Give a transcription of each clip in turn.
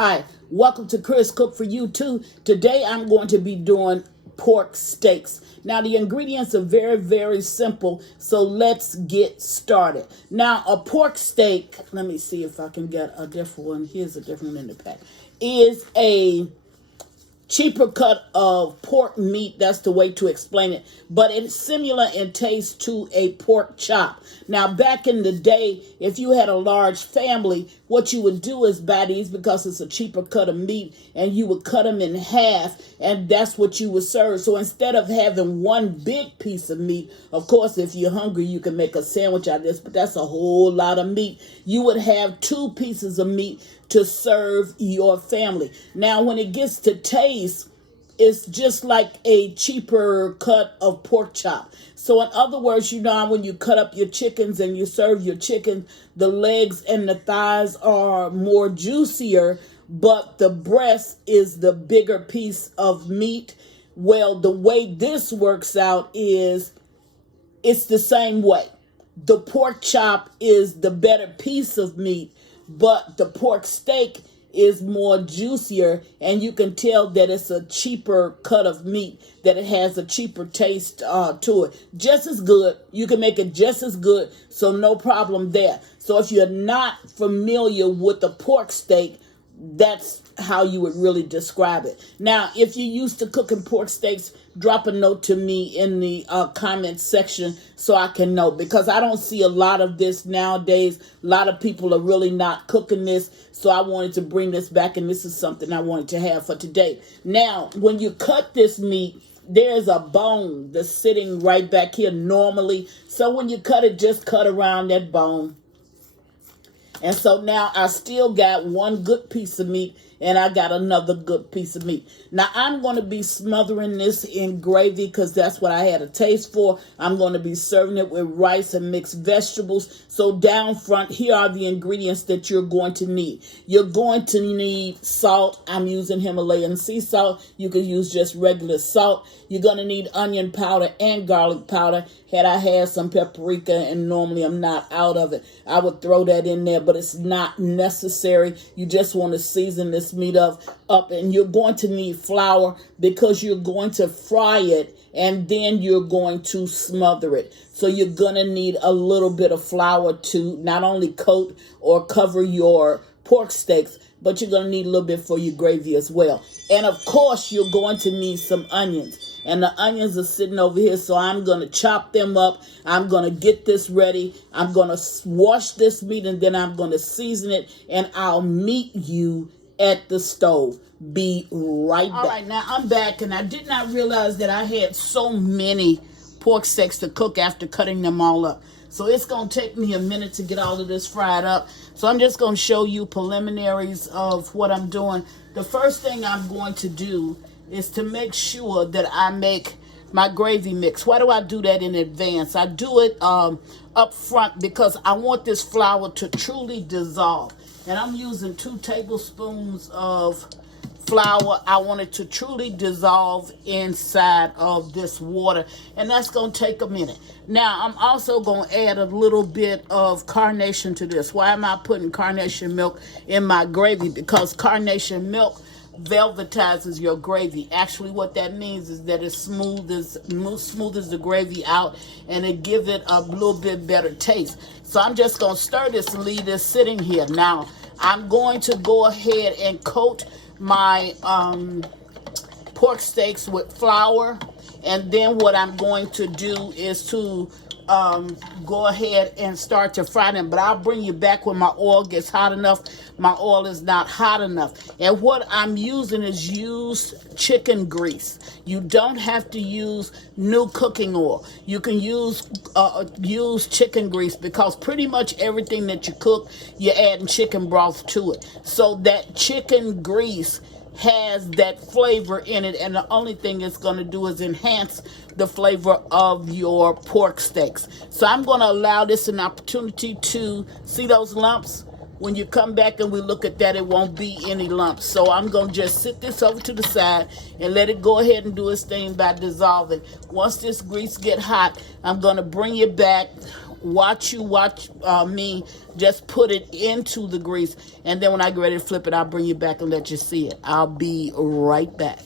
Hi, welcome to Chris Cook for You Too. Today I'm going to be doing pork steaks. Now the ingredients are very simple, so let's get started. Now a pork steak, let me see if I can get a different one. Here's a different one in the pack. Is a cheaper cut of pork meat. That's the way to explain it, but it's similar in taste to a pork chop. Now back in the day, if you had a large family, what you would do is buy these because it's a cheaper cut of meat, and you would cut them in half, and that's what you would serve. So instead of having one big piece of meat, of course if you're hungry you can make a sandwich out of this, but that's a whole lot of meat. You would have two pieces of meat to serve your family. Now when it gets to taste, it's just like a cheaper cut of pork chop. So in other words, you know, when you cut up your chickens and you serve your chicken, the legs and the thighs are more juicier, but the breast is the bigger piece of meat. Well, the way this works out is it's the same way. The pork chop is the better piece of meat, but the pork steak is more juicier, and you can tell that it's a cheaper cut of meat, that it has a cheaper taste to it. Just as good. You can make it just as good, so no problem there. So if you're not familiar with the pork steak, that's how you would really describe it. Now, if you're used to cooking pork steaks, drop a note to me in the comment section so I can know, because I don't see a lot of this nowadays. A lot of people are really not cooking this, so I wanted to bring this back, and this is something I wanted to have for today. Now, when you cut this meat, there's a bone that's sitting right back here normally. So when you cut it, just cut around that bone. And so now I still got one good piece of meat, and I got another good piece of meat. Now I'm going to be smothering this in gravy because that's what I had a taste for. I'm going to be serving it with rice and mixed vegetables. So down front, here are the ingredients that you're going to need. You're going to need salt. I'm using Himalayan sea salt. You can use just regular salt. You're going to need onion powder and garlic powder. Had I had some paprika, and normally I'm not out of it, I would throw that in there, but it's not necessary. You just want to season this meat up, and you're going to need flour because you're going to fry it, and then you're going to smother it. So you're going to need a little bit of flour to not only coat or cover your pork steaks, but you're going to need a little bit for your gravy as well. And of course, you're going to need some onions. And the onions are sitting over here, so I'm going to chop them up. I'm going to get this ready. I'm going to wash this meat, and then I'm going to season it, and I'll meet you at the stove. Be right back. All right, now I'm back, and I did not realize that I had so many pork steaks to cook after cutting them all up. So it's going to take me a minute to get all of this fried up. So I'm just going to show you preliminaries of what I'm doing. The first thing I'm going to do is to make sure that I make my gravy mix. Why do I do that in advance? I do it up front because I want this flour to truly dissolve. And I'm using 2 tablespoons of flour. I want it to truly dissolve inside of this water, and that's going to take a minute. Now, I'm also going to add a little bit of carnation to this. Why am I putting carnation milk in my gravy? Because carnation milk velvetizes your gravy. Actually, what that means is that it smooths the gravy out, and it gives it a little bit better taste. So I'm just going to stir this and leave this sitting here. Now, I'm going to go ahead and coat my pork steaks with flour, and then what I'm going to do is to go ahead and start to fry them. But I'll bring you back when my oil gets hot enough. My oil is not hot enough, and what I'm using is used chicken grease. You don't have to use new cooking oil. You can use chicken grease, because pretty much everything that you cook, you're adding chicken broth to it. So that chicken grease has that flavor in it, and the only thing it's going to do is enhance the flavor of your pork steaks. So I'm going to allow this an opportunity to see those lumps. When you come back and we look at that, it won't be any lumps. So I'm going to just sit this over to the side and let it go ahead and do its thing by dissolving. Once this grease get hot, I'm going to bring it back watch me just put it into the grease, and then when I get ready to flip it, I'll bring you back and let you see it. I'll be right back.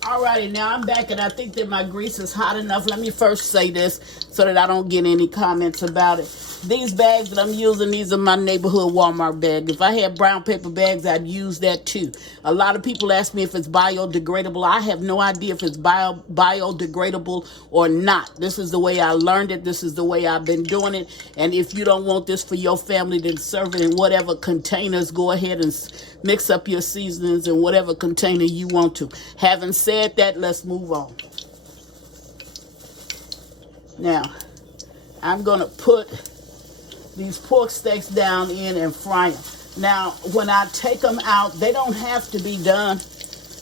Alrighty, now I'm back, and I think that my grease is hot enough. Let me first say this so that I don't get any comments about it. These bags that I'm using, these are my neighborhood Walmart bag. If I had brown paper bags, I'd use that too. A lot of people ask me if it's biodegradable. I have no idea if it's biodegradable or not. This is the way I learned it. This is the way I've been doing it. And if you don't want this for your family, then serve it in whatever containers. Go ahead and mix up your seasonings in whatever container you want to. Having said that, let's move on. Now, I'm going to put these pork steaks down in and fry them. Now, when I take them out, they don't have to be done.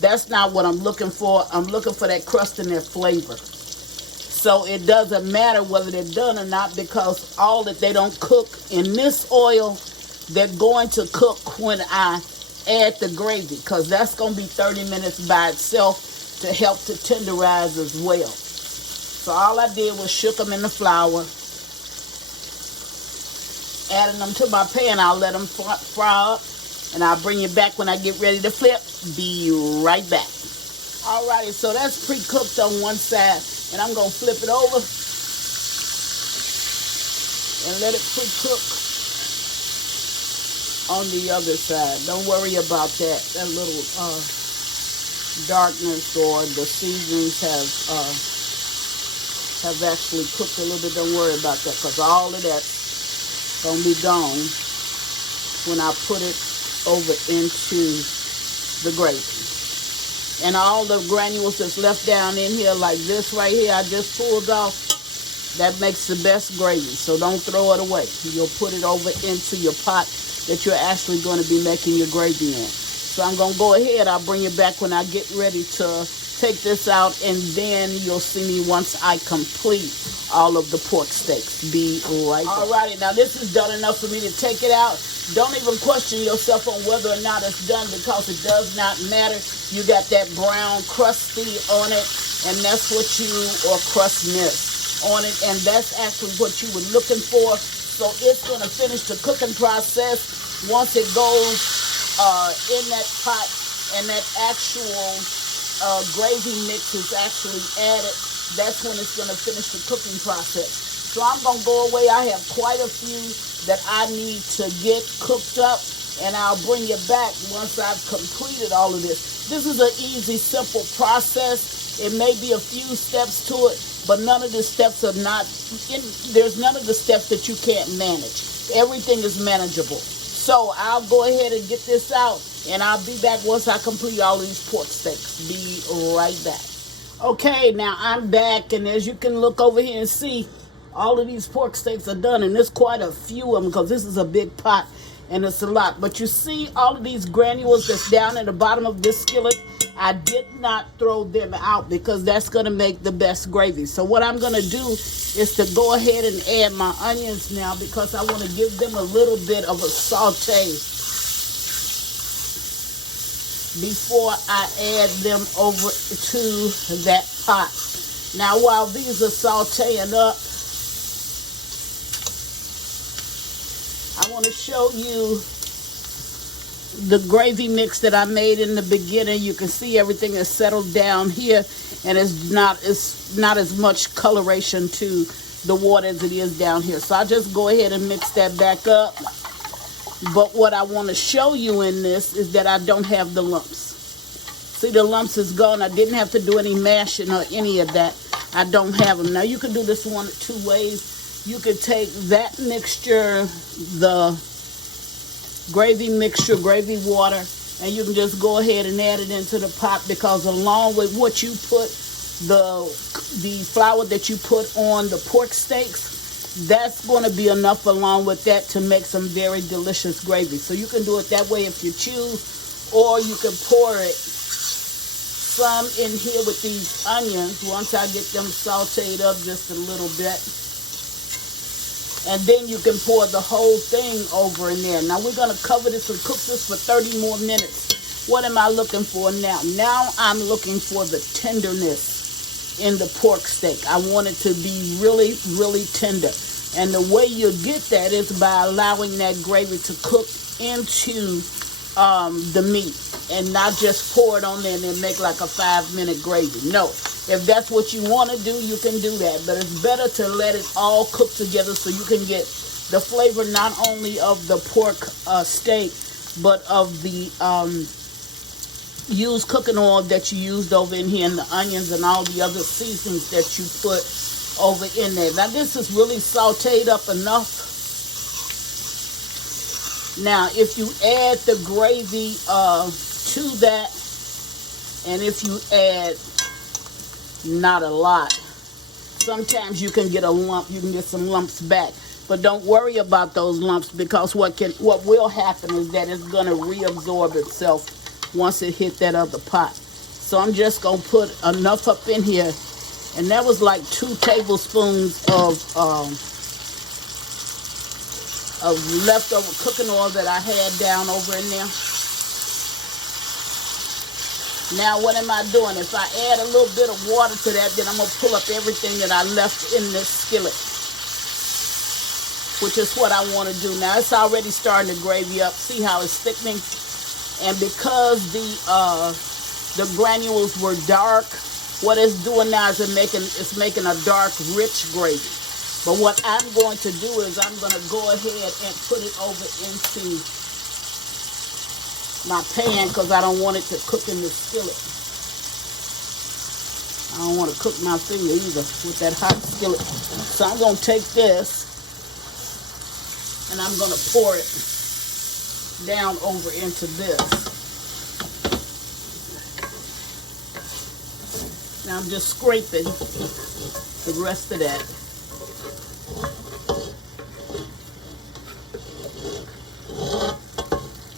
That's not what I'm looking for. I'm looking for that crust and that flavor. So it doesn't matter whether they're done or not, because all that they don't cook in this oil, they're going to cook when I add the gravy, because that's going to be 30 minutes by itself to help to tenderize as well. So all I did was shook them in the flour, adding them to my pan. I'll let them fry up, and I'll bring you back when I get ready to flip. Be right back. Alrighty, so that's pre-cooked on one side, and I'm going to flip it over and let it pre-cook on the other side. Don't worry about that. That little darkness or the seasons have actually cooked a little bit. Don't worry about that, because all of that's gonna be gone when I put it over into the gravy. And all the granules that's left down in here, like this right here, I just pulled off, that makes the best gravy. So don't throw it away. You'll put it over into your pot that you're actually going to be making your gravy in. So I'm going to go ahead. I'll bring you back when I get ready to take this out, and then you'll see me once I complete all of the pork steaks. Be right back. Alrighty, now this is done enough for me to take it out. Don't even question yourself on whether or not it's done, because it does not matter. You got that brown crusty on it, and that's what you, or crustness on it, and that's actually what you were looking for. So it's going to finish the cooking process once it goes in that pot, and that actual gravy mix is actually added. That's when it's going to finish the cooking process. So I'm going to go away. I have quite a few that I need to get cooked up, and I'll bring you back once I've completed all of this. This is an easy, simple process. It may be a few steps to it, but none of the steps are not, there's none of the steps that you can't manage. Everything is manageable. So I'll go ahead and get this out, and I'll be back once I complete all of these pork steaks. Be right back. Okay, now I'm back, and as you can look over here and see, all of these pork steaks are done, and there's quite a few of them, because this is a big pot, and it's a lot. But you see all of these granules that's down in the bottom of this skillet? I did not throw them out, because that's going to make the best gravy. So what I'm going to do is to go ahead and add my onions now, because I want to give them a little bit of a saute before I add them over to that pot. Now, while these are sauteing up, I want to show you the gravy mix that I made in the beginning. You can see everything is settled down here, and it's not as much coloration to the water as it is down here. So I'll just go ahead and mix that back up. But what I want to show you in this is that I don't have the lumps. See, the lumps is gone. I didn't have to do any mashing or any of that. I don't have them. Now, you can do this one of two ways. You could take that mixture, the gravy mixture, gravy water, and you can just go ahead and add it into the pot, because along with what you put, the flour that you put on the pork steaks, that's going to be enough along with that to make some very delicious gravy. So you can do it that way if you choose, or you can pour it some in here with these onions once I get them sauteed up just a little bit. And then you can pour the whole thing over in there. Now we're going to cover this and cook this for 30 more minutes. What am I looking for now? Now I'm looking for the tenderness in the pork steak. I want it to be really, really tender. And the way you get that is by allowing that gravy to cook into the meat, and not just pour it on there and then make like a 5-minute gravy. No, if that's what you want to do, you can do that. But it's better to let it all cook together so you can get the flavor not only of the pork steak, but of the used cooking oil that you used over in here, and the onions and all the other seasonings that you put over in there. Now this is really sauteed up enough. Now if you add the gravy to that, and if you add not a lot, sometimes you can get a lump, you can get some lumps back. But don't worry about those lumps, because what will happen is that it's going to reabsorb itself once it hit that other pot. So I'm just going to put enough up in here, and that was like 2 tablespoons of leftover cooking oil that I had down over in there. Now what am I doing? If I add a little bit of water to that, then I'm going to pull up everything that I left in this skillet, which is what I want to do. Now it's already starting to gravy up. See how it's thickening? And because the granules were dark, what it's doing now is it's making a dark, rich gravy. But what I'm going to do is I'm going to go ahead and put it over into my pan, because I don't want it to cook in the skillet. I don't want to cook my finger either with that hot skillet. So I'm going to take this and I'm going to pour it down over into this. Now I'm just scraping the rest of that.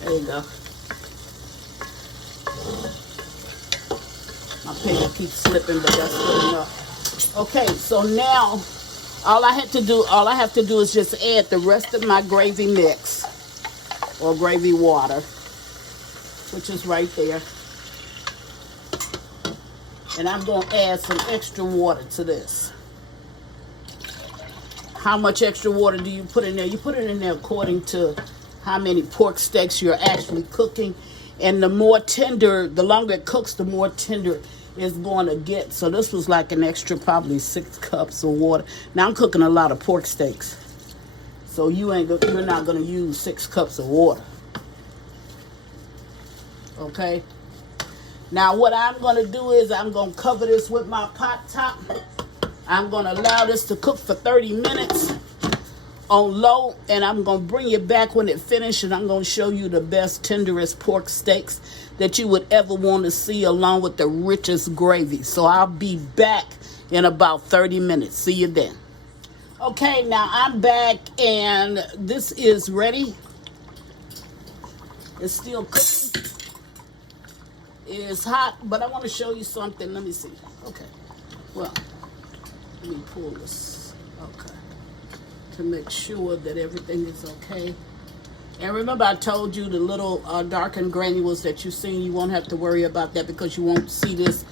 There you go. My paper keeps slipping, but that's good enough. Okay, so now all I have to do is just add the rest of my gravy mix, or gravy water, which is right there. And I'm going to add some extra water to this. How much extra water do you put in there? You put it in there according to how many pork steaks you're actually cooking. And the more tender, the longer it cooks, the more tender it's going to get. So this was like an extra probably 6 cups of water. Now I'm cooking a lot of pork steaks, so you're not going to use 6 cups of water. Okay. Now what I'm going to do is I'm going to cover this with my pot top. I'm going to allow this to cook for 30 minutes on low, and I'm going to bring you back when it finishes, and I'm going to show you the best, tenderest pork steaks that you would ever want to see, along with the richest gravy. So I'll be back in about 30 minutes. See you then. Okay, now I'm back, and this is ready. It's still cooking. It's hot, but I want to show you something. Let me see. Okay. Well, let me pull this. Okay. To make sure that everything is okay. And remember, I told you the little darkened granules that you've seen, you won't have to worry about that, because you won't see this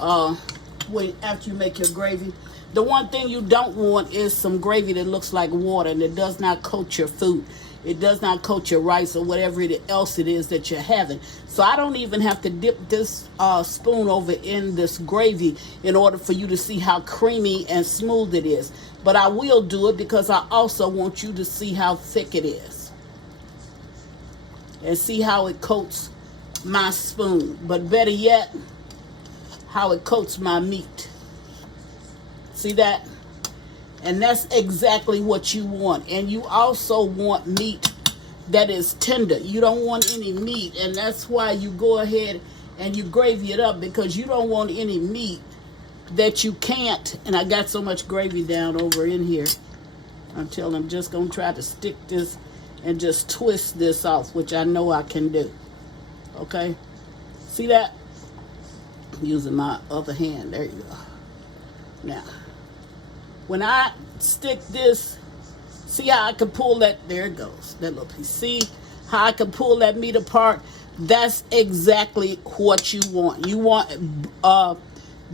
after you make your gravy. The one thing you don't want is some gravy that looks like water, and it does not coat your food. It does not coat your rice or whatever else it is that you're having. So I don't even have to dip this spoon over in this gravy in order for you to see how creamy and smooth it is. But I will do it because I also want you to see how thick it is. And see how it coats my spoon. But better yet, how it coats my meat. See that? And that's exactly what you want. And you also want meat that is tender. You don't want any meat. And that's why you go ahead and you gravy it up, because you don't want any meat that you can't. And I got so much gravy down over in here until I'm just going to try to stick this and just twist this off, which I know I can do. Okay? See that? I'm using my other hand. There you go. Now, when I stick this, see how I can pull that? There it goes. That little piece. See how I can pull that meat apart? That's exactly what you want. You want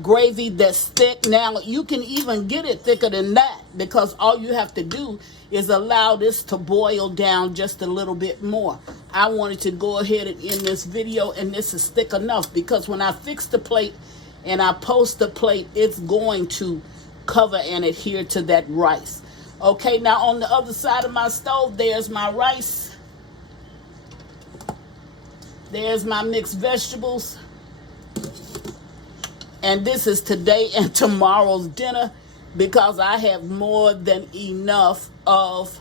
gravy that's thick. Now, you can even get it thicker than that, because all you have to do is allow this to boil down just a little bit more. I wanted to go ahead and end this video, and this is thick enough, because when I fix the plate and I post the plate, it's going to cover and adhere to that rice. Okay, now on the other side of my stove, there's my rice. There's my mixed vegetables. And this is today and tomorrow's dinner, because I have more than enough of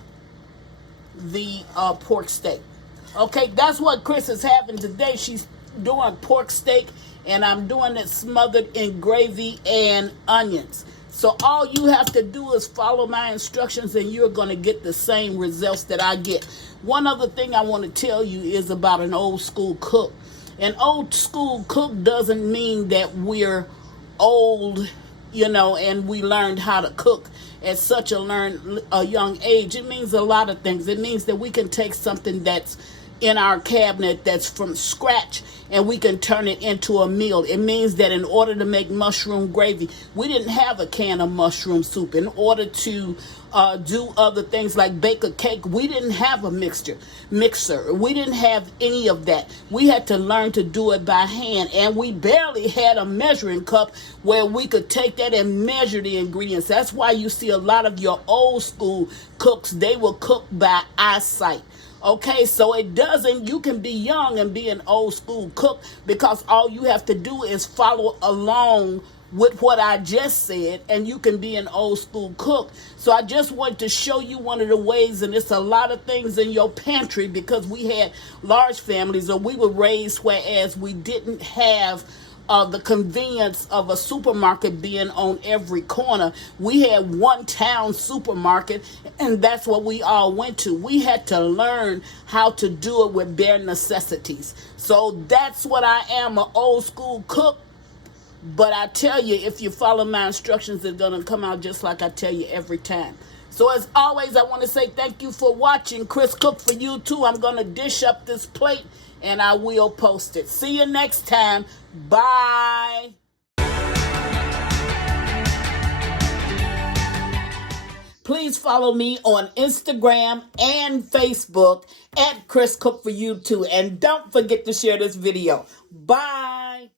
the pork steak. Okay, that's what Chris is having today. She's doing pork steak, and I'm doing it smothered in gravy and onions. So all you have to do is follow my instructions, and you're going to get the same results that I get. One other thing I want to tell you is about an old school cook. An old school cook doesn't mean that we're old, and we learned how to cook at such a young age. It means a lot of things. It means that we can take something that's in our cabinet that's from scratch, and we can turn it into a meal. It means that in order to make mushroom gravy, we didn't have a can of mushroom soup. In order to do other things like bake a cake, we didn't have a mixer. We didn't have any of that. We had to learn to do it by hand, and we barely had a measuring cup where we could take that and measure the ingredients. That's why you see a lot of your old school cooks, they will cook by eyesight. Okay, so you can be young and be an old school cook, because all you have to do is follow along with what I just said, and you can be an old school cook. So I just want to show you one of the ways, and it's a lot of things in your pantry, because we had large families, or we were raised whereas we didn't have the convenience of a supermarket being on every corner. We had one town supermarket, and that's what we all went to. We had to learn how to do it with bare necessities. So that's what I am, an old school cook. But I tell you, if you follow my instructions, it's going to come out just like I tell you every time. So as always, I want to say thank you for watching. Chris Cook for you too. I'm going to dish up this plate, and I will post it. See you next time. Bye. Please follow me on Instagram and Facebook at Chris Cook for you too. And don't forget to share this video. Bye.